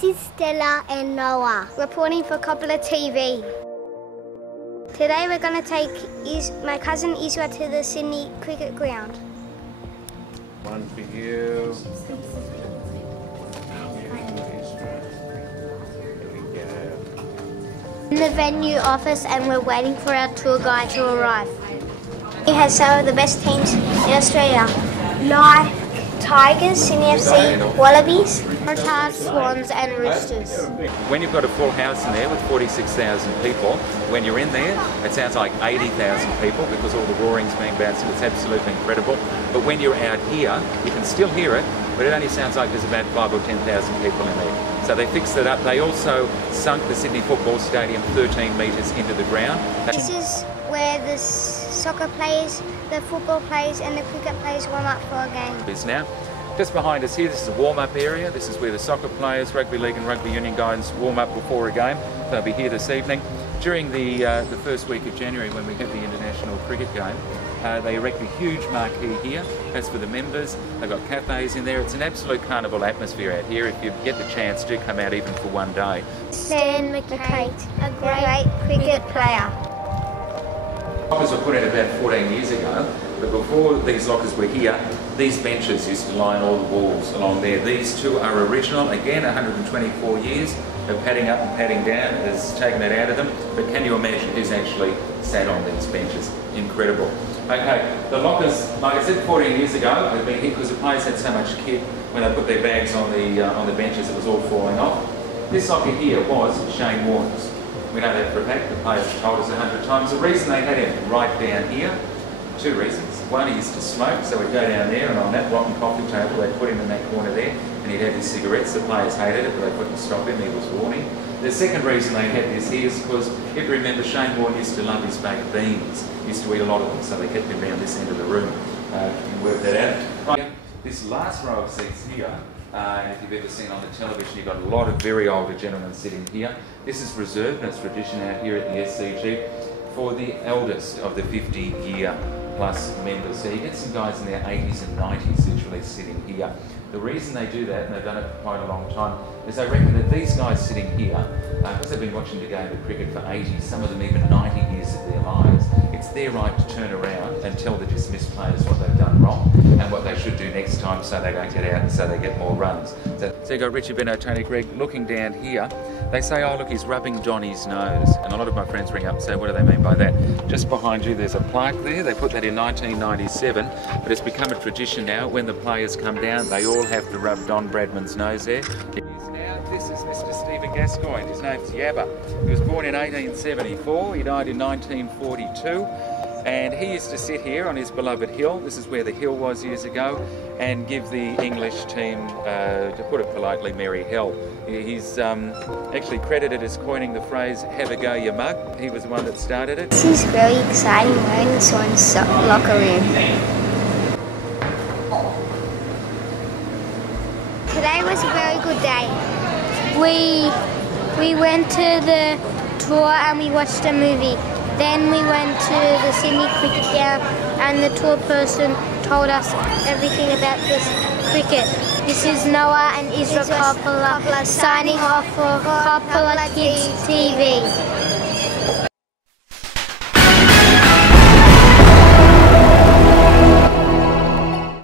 This is Stella and Noah, reporting for CoppolaTV. Today we're going to take my cousin Isra to the Sydney cricket ground. One for you. In the venue office, and we're waiting for our tour guide to arrive. He has some of the best teams in Australia, like Tigers, Sydney FC, Wallabies, Waratahs, Swans and Roosters. When you've got a full house in there with 46,000 people, when you're in there, it sounds like 80,000 people because all the roaring's being bounced and it's absolutely incredible. But when you're out here, you can still hear it, but it only sounds like there's about 5,000 or 10,000 people in there. So they fixed it up. They also sunk the Sydney Football Stadium 13 metres into the ground. This is where the soccer players, the football players and the cricket players warm up for a game. Is now. Just behind us here, this is a warm-up area. This is where the soccer players, rugby league and rugby union guys warm up before a game. They'll be here this evening. During the first week of January, when we have the international cricket game, they erect a huge marquee here. That's for the members. They've got cafes in there. It's an absolute carnival atmosphere out here. If you get the chance, do come out even for one day. Stan McKay, a great cricket player. Lockers were put in about 14 years ago, but before these lockers were here, these benches used to line all the walls along there. These two are original, again 124 years of padding up and padding down has taken it out of them, but can you imagine who's actually sat on these benches? Incredible. Okay, the lockers, like I said, 14 years ago, they've been hit because the players had so much kit when they put their bags on the benches, it was all falling off. This locker here was Shane Warne's. We know that for a fact, the players have told us 100 times. The reason they had him right down here, two reasons. One, he used to smoke, so we'd go down there and on that rotten coffee table, they'd put him in that corner there and he'd have his cigarettes. The players hated it, but they couldn't stop him, he was warning. The second reason they had this here is because, if you remember, Shane Warne used to love his baked beans. He used to eat a lot of them, so they kept him around this end of the room. You can work that out. Right. This last row of seats here, if you've ever seen on the television, you've got a lot of very older gentlemen sitting here. This is reserved, and it's tradition out here at the SCG, for the eldest of the 50-year plus members. So you get some guys in their 80s and 90s literally sitting here. The reason they do that, and they've done it for quite a long time, is they reckon that these guys sitting here, because they've been watching the game of cricket for 80, some of them even 90 years of their lives, it's their right to turn around and tell the dismissed players what they've done wrong and what they should do next time so they don't get out and so they get more runs. So you've got Richard Beno, Tony Gregg looking down here. They say, oh look, he's rubbing Donny's nose. And a lot of my friends ring up and say, what do they mean by that? Just behind you there's a plaque there. They put that in 1997, but it's become a tradition now. When the players come down, they all have to rub Don Bradman's nose there. This is Mr. Stephen Gascoigne. His name's Yabba. He was born in 1874. He died in 1942. And he used to sit here on his beloved hill. This is where the hill was years ago, and give the English team, to put it politely, merry hell. He's actually credited as coining the phrase, have a go you mug. He was the one that started it. This is very exciting, wearing the Swans locker room. Today was a very good day. We went to the tour and we watched a movie. Then we went to the Sydney cricket ground and the tour person told us everything about this cricket. This is Noah and Isra Coppola signing off for Coppola Kids TV.